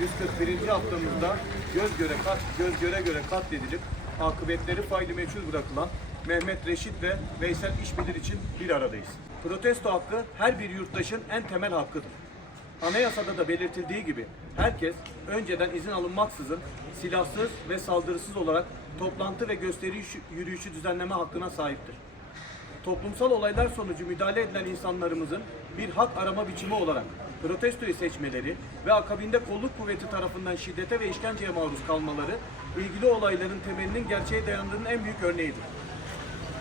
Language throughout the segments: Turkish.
141. haftamızda göz göre kat, göz göre göre katledilip akıbetleri faili meçhul bırakılan Mehmet Reşit ve Veysel İşbilir için bir aradayız. Protesto hakkı her bir yurttaşın en temel hakkıdır. Anayasada da belirtildiği gibi herkes önceden izin alınmaksızın silahsız ve saldırısız olarak toplantı ve gösteri yürüyüşü düzenleme hakkına sahiptir. Toplumsal olaylar sonucu müdahale edilen insanlarımızın bir hak arama biçimi olarak protestoyu seçmeleri ve akabinde kolluk kuvveti tarafından şiddete ve işkenceye maruz kalmaları ilgili olayların temelinin gerçeğe dayandığının en büyük örneğidir.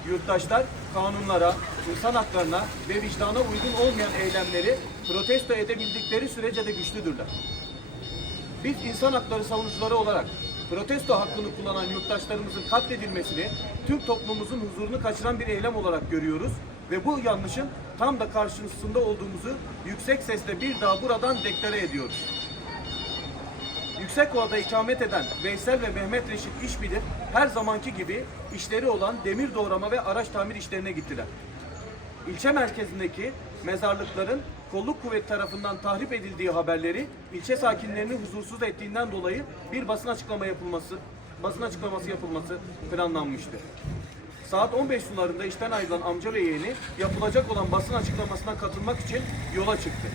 Yurttaşlar kanunlara, insan haklarına ve vicdana uygun olmayan eylemleri protesto edebildikleri sürece de güçlüdürler. Biz insan hakları savunucuları olarak protesto hakkını kullanan yurttaşlarımızın katledilmesini tüm toplumumuzun huzurunu kaçıran bir eylem olarak görüyoruz ve bu yanlışın tam da karşısında olduğumuzu yüksek sesle bir daha buradan deklare ediyoruz. Yüksekova'da ikamet eden Veysel ve Mehmet Reşit İşbilir her zamanki gibi işleri olan demir doğrama ve araç tamir işlerine gittiler. İlçe merkezindeki mezarlıkların kolluk kuvveti tarafından tahrip edildiği haberleri ilçe sakinlerini huzursuz ettiğinden dolayı bir basın açıklama yapılması, basın açıklaması yapılması planlanmıştı. Saat 15 sularında işten ayrılan amca ve yeğeni yapılacak olan basın açıklamasına katılmak için yola çıktı.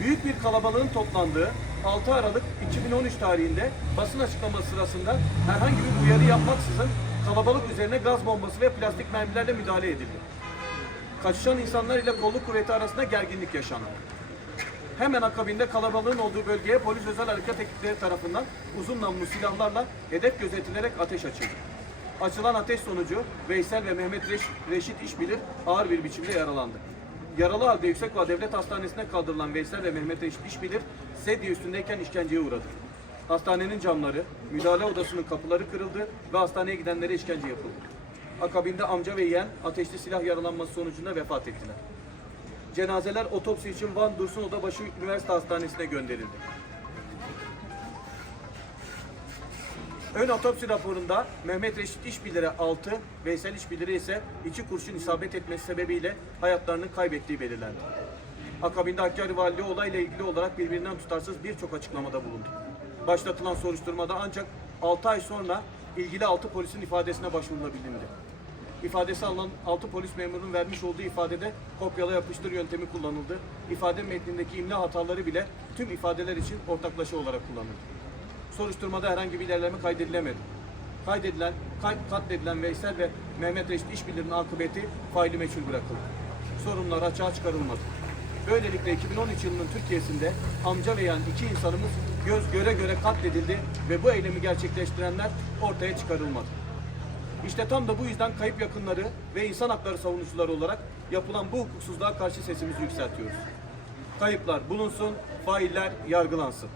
Büyük bir kalabalığın toplandığı 6 Aralık 2013 tarihinde basın açıklaması sırasında herhangi bir uyarı yapmaksızın kalabalık üzerine gaz bombası ve plastik mermilerle müdahale edildi. Kaçışan insanlar ile kolluk kuvveti arasında gerginlik yaşandı. Hemen akabinde kalabalığın olduğu bölgeye polis özel harekat ekipleri tarafından uzun namlu silahlarla hedef gözetilerek ateş açıldı. Açılan ateş sonucu Veysel ve Mehmet Reş- Reşit İşbilir ağır bir biçimde yaralandı. Yaralı halde Yüksekova Devlet Hastanesi'ne kaldırılan Veysel ve Mehmet Reşit İşbilir sedye üstündeyken işkenceye uğradı. Hastanenin camları, müdahale odasının kapıları kırıldı ve hastaneye gidenlere işkence yapıldı. Akabinde amca ve yeğen ateşli silah yaralanması sonucunda vefat ettiler. Cenazeler otopsi için Van Dursun Odabaşı Üniversite Hastanesi'ne gönderildi. Ön otopsi raporunda Mehmet Reşit İşbilir'e 6, Veysel İşbilir'e ise 2 kurşun isabet etmesi sebebiyle hayatlarını kaybettiği belirlendi. Akabinde Hakkari Valiliği olayla ilgili olarak birbirinden tutarsız birçok açıklamada bulundu. Başlatılan soruşturmada ancak 6 ay sonra ilgili 6 polisin ifadesine başvurulabilindi. İfadesi alınan 6 polis memurunun vermiş olduğu ifadede kopyala yapıştır yöntemi kullanıldı. İfade metnindeki imla hataları bile tüm ifadeler için ortaklaşa olarak kullanıldı. Soruşturmada herhangi bir ilerleme kaydedilemedi. Kaydedilen, kay, katledilen Veysel ve Mehmet Reşit İşbirliği'nin akıbeti faili meçhul bırakıldı. Sorunlar açığa çıkarılmadı. Böylelikle 2013 yılının Türkiye'sinde amca ve iki insanımız göz göre göre katledildi ve bu eylemi gerçekleştirenler ortaya çıkarılmadı. İşte tam da bu yüzden kayıp yakınları ve insan hakları savunucuları olarak yapılan bu hukuksuzluğa karşı sesimizi yükseltiyoruz. Kayıplar bulunsun, failler yargılansın.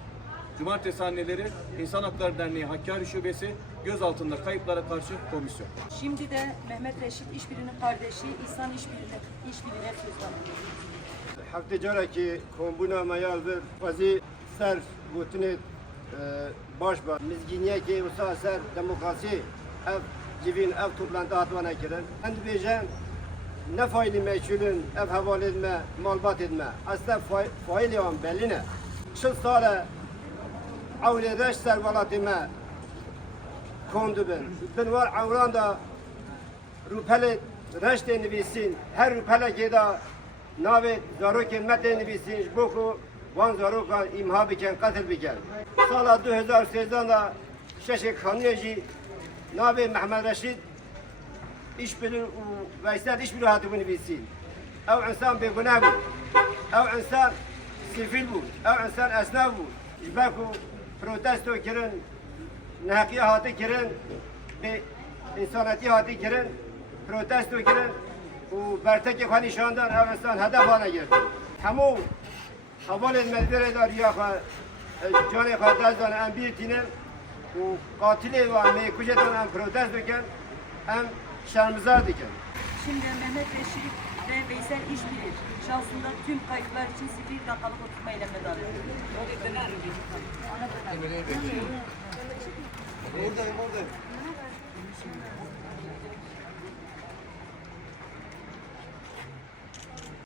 Cumartesi Anneleri İnsan Hakları Derneği Hakkari Şubesi gözaltında kayıplara karşı komisyon. Şimdi de Mehmet Reşit İşbirliği'nin kardeşi İhsan İşbirliği'ne İşbirliği'ne sözlenmiş. Hakti Caraki kombuna mayaldır. Fazi ser butini e, baş baş. Mizginye ki usta ser demokrasi ev civin ev toplantı hatmana giren. Ben diyeceğim ne faili meçhulün ev havaletme, malbat etme. Aslında faili olan belli ne? 40 sene avle reş servalatime kondu ben ben var avranda rupele reş de nivisin her rupele ki da nave zarok mete nivisin boku van zaroka imha biken katil biken sala 2013 da şeşe kaniyeci nave Mehmet Reşit iş bilir ve ister iş bilir hatı bunu bilsin. Ev insan begunah bu. Ev insan sivil bu. Ev insan esnaf bu. İşbeku protesto kirin, nehakiye hatı kirin, ve insanati hatı kirin, protesto kirin, bu berteki khani şandan ev insan hedef haline girdi. Hamu haval etmezlere de riyaha canı kadazdan en bir tinin bu katili ve meykucetan en protesto ken en şermizar diken. Şimdi Mehmet Reşit ve Veysel İşbilir şansında tüm kayıplar için bir dakikalık oturma eylemi davet Oradayım oradayım.